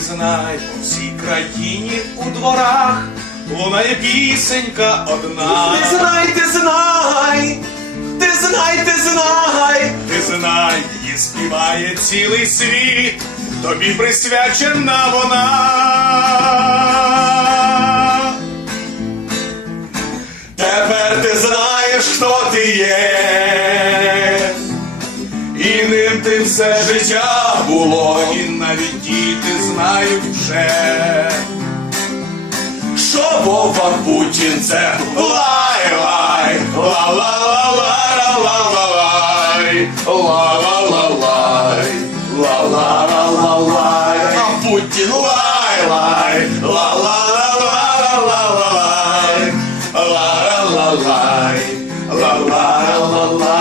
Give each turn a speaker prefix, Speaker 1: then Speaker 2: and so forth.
Speaker 1: знай, по всій країні у дворах лунає пісенька одна. Ти
Speaker 2: знай, ти знай, ти знай, ти знай.
Speaker 1: Ти знай, її співає цілий світ, тобі присвячена вона. Тепер ти знаєш, хто ти є і ним тим все життя було, і навіть діти знають вже, що Вова Путін це? Лай лай, ла ла ла ла ла ла лай, ла ла ла лай, ла ла ла ла лай, а Путін лай лай, ла ла ла ла ла ла лай, ла ла ла лай, ла ла ла лай.